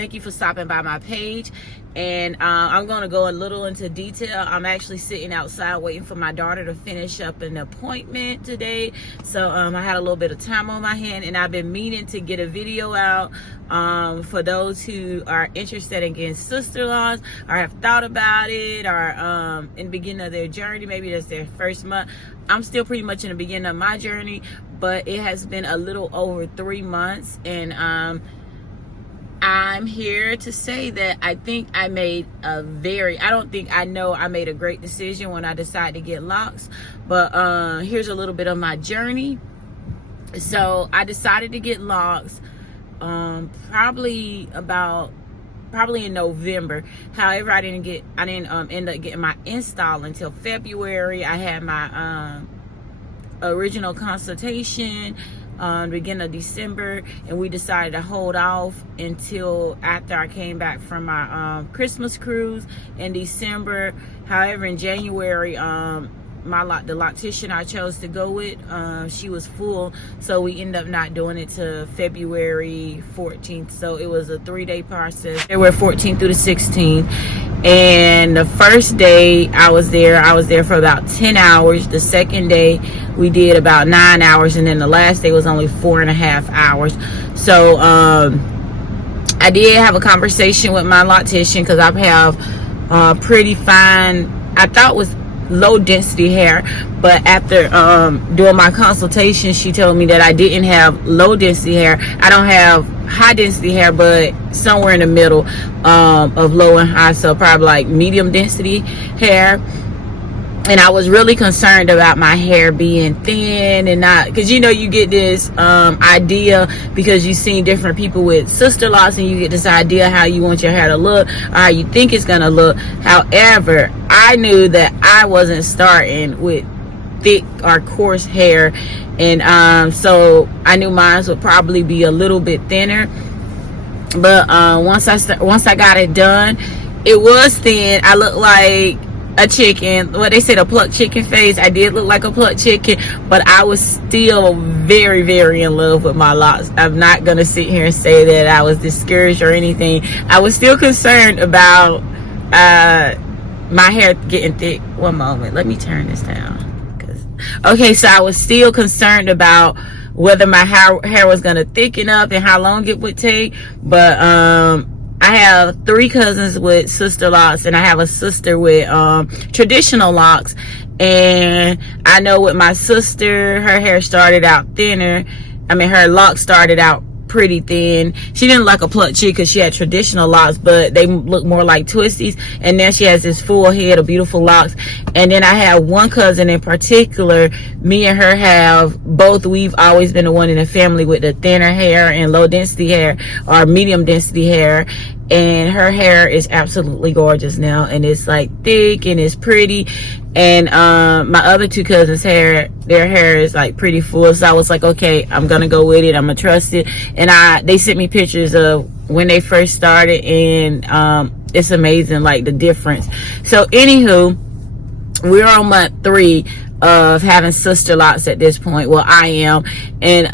thank you for stopping by my page. And I'm going to go a little into detail. I'm actually sitting outside waiting for my daughter to finish up an appointment today. So I had a little bit of time on my hand, and I've been meaning to get a video out for those who are interested in getting Sisterlocks or have thought about it, or in the beginning of their journey. Maybe that's their first month. I'm still pretty much in the beginning of my journey, but it has been a little over 3 months, and I'm here to say that I think I made I know I made a great decision when I decided to get locks. But here's a little bit of my journey. So I decided to get locks probably in November. However, I didn't end up getting my install until February. I had my original consultation beginning of December, and we decided to hold off until after I came back from my Christmas cruise in December. However, in January, the loctician I chose to go with, she was full, so we ended up not doing it to February 14th. So it was a 3-day process, February 14th through the 16th. And the first day I was there for about 10 hours. The second day we did about 9 hours, and then the last day was only 4.5 hours. So I did have a conversation with my loctician, because I have pretty fine, I thought was low density hair, but after doing my consultation, she told me that I didn't have low density hair. I don't have high density hair, but somewhere in the middle of low and high, so probably like medium density hair. And I was really concerned about my hair being thin, and not, because you get this idea, because you've seen different people with Sisterlocks, and you get this idea how you want your hair to look, or how you think it's gonna look. However, I knew that I wasn't starting with thick or coarse hair, and so I knew mine would probably be a little bit thinner. But once I got it done, it was thin. I looked like a chicken. What they said, a plucked chicken face. I did look like a plucked chicken, but I was still very, very in love with my locks. I'm not gonna sit here and say that I was discouraged or anything. I was still concerned about my hair getting thick. One moment, let me turn this down. Okay, so I was still concerned about whether my hair was gonna thicken up and how long it would take. But I have 3 cousins with Sisterlocks, and I have a sister with traditional locks. And I know with my sister, her hair started out thinner. Her locks started out pretty thin. She didn't like a plucked chick because she had traditional locks, but they look more like twisties. And then she has this full head of beautiful locks. And then I have one cousin in particular, me and her we've always been the one in the family with the thinner hair and low density hair, or medium density hair. And her hair is absolutely gorgeous now, and it's like thick and it's pretty. And my other 2 cousins' their hair is like pretty full. So I was like, okay, I'm gonna go with it. I'm gonna trust it. And they sent me pictures of when they first started, and it's amazing, like the difference. So anywho, we're on month 3 of having Sisterlocks at this point. Well, I am, and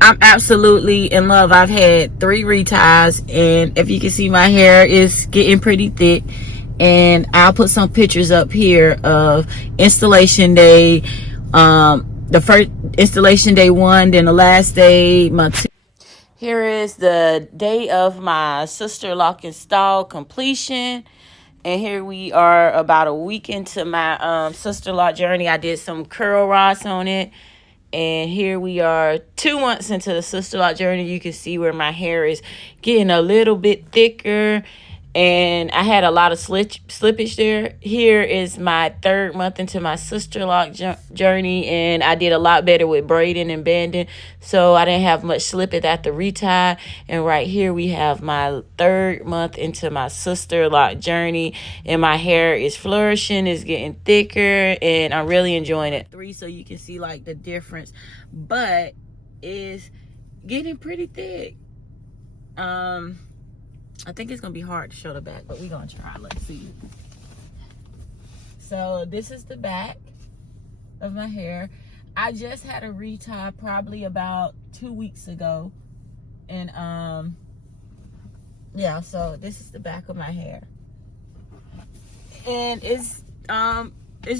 I'm absolutely in love. I've had 3 reties, and if you can see, my hair is getting pretty thick. And I'll put some pictures up here of installation day, the first installation day 1, then the last day, month 2. Here is the day of my Sisterlock install completion. And here we are about a week into my Sisterlock journey. I did some curl rods on it. And here we are 2 months into the Sisterlock journey. You can see where my hair is getting a little bit thicker. And I had a lot of slippage there. Here is my 3rd month into my Sisterlock journey. And I did a lot better with braiding and banding. So I didn't have much slippage at the retie. And right here we have my 3rd month into my Sisterlock journey. And my hair is flourishing. It's getting thicker. And I'm really enjoying it. 3, so you can see like the difference. But it's getting pretty thick. I think it's gonna be hard to show the back, but we're gonna try. Let's see. So this is the back of my hair. I just had a retie probably about 2 weeks ago, and yeah, so this is the back of my hair, and it's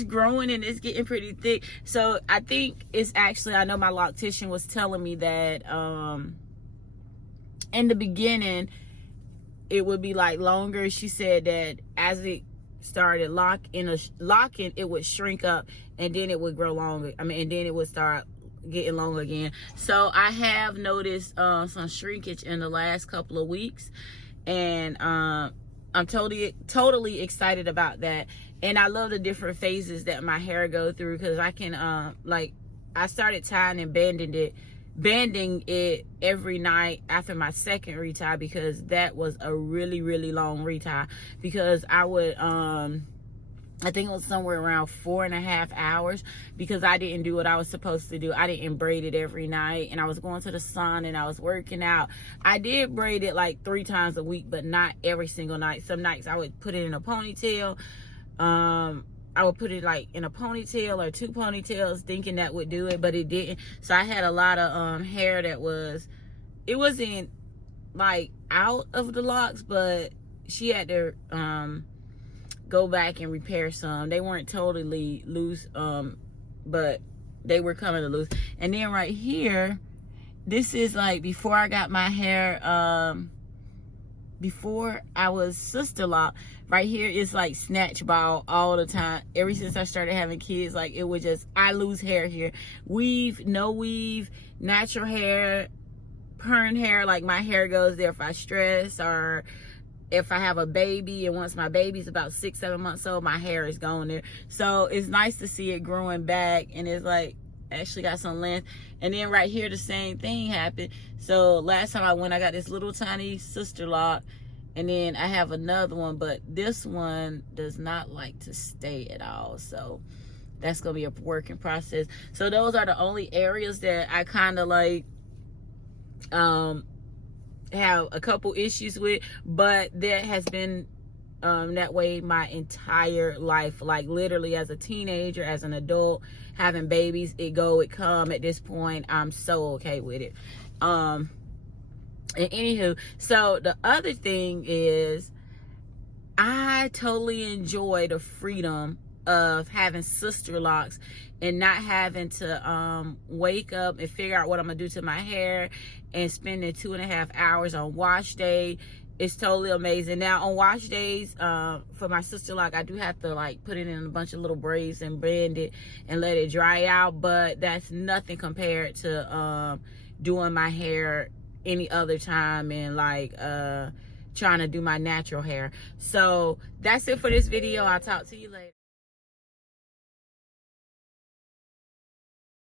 growing and it's getting pretty thick. So I think it's actually, I know my loctician was telling me that in the beginning it would be like longer. She said that as it started locking, it would shrink up and then it would grow longer. I mean, and then it would start getting longer again. So I have noticed some shrinkage in the last couple of weeks, and I'm totally excited about that. And I love the different phases that my hair go through, because I can like, I started tying and banding it every night after my second retie, because that was a really long retie, because I would I think it was somewhere around 4.5 hours, because I didn't do what I was supposed to do. I didn't braid it every night, and I was going to the sun and I was working out. I did braid it like 3 times a week, but not every single night. Some nights I would put it in a ponytail. I would put it like in a ponytail or 2 ponytails, thinking that would do it, but it didn't. So I had a lot of hair that it wasn't like out of the locks, but she had to go back and repair some. They weren't totally loose, but they were coming to loose. And then right here, this is like before I got my hair, before I was Sisterlock. Right here is like snatch ball all the time. Ever since I started having kids, like it was just, I lose hair here. Weave, no weave, natural hair, perm hair. Like my hair goes there if I stress, or if I have a baby, and once my baby's about 6-7 months old, my hair is going there. So it's nice to see it growing back, and it's like actually got some length. And then right here the same thing happened. So last time I went, I got this little tiny Sisterlock, and then I have another one, but this one does not like to stay at all. So that's gonna be a working process. So those are the only areas that I kind of like have a couple issues with, but that has been that way my entire life. Like literally as a teenager, as an adult, having babies, it go, it come. At this point, I'm so okay with it. And anywho, so the other thing is, I totally enjoy the freedom of having Sisterlocks and not having to wake up and figure out what I'm gonna do to my hair and spending 2.5 hours on wash day. It's totally amazing. Now on wash days, for my Sisterlock, I do have to like put it in a bunch of little braids and bend it and let it dry out, but that's nothing compared to doing my hair any other time, and like trying to do my natural hair. So that's it for this video. I'll talk to you later.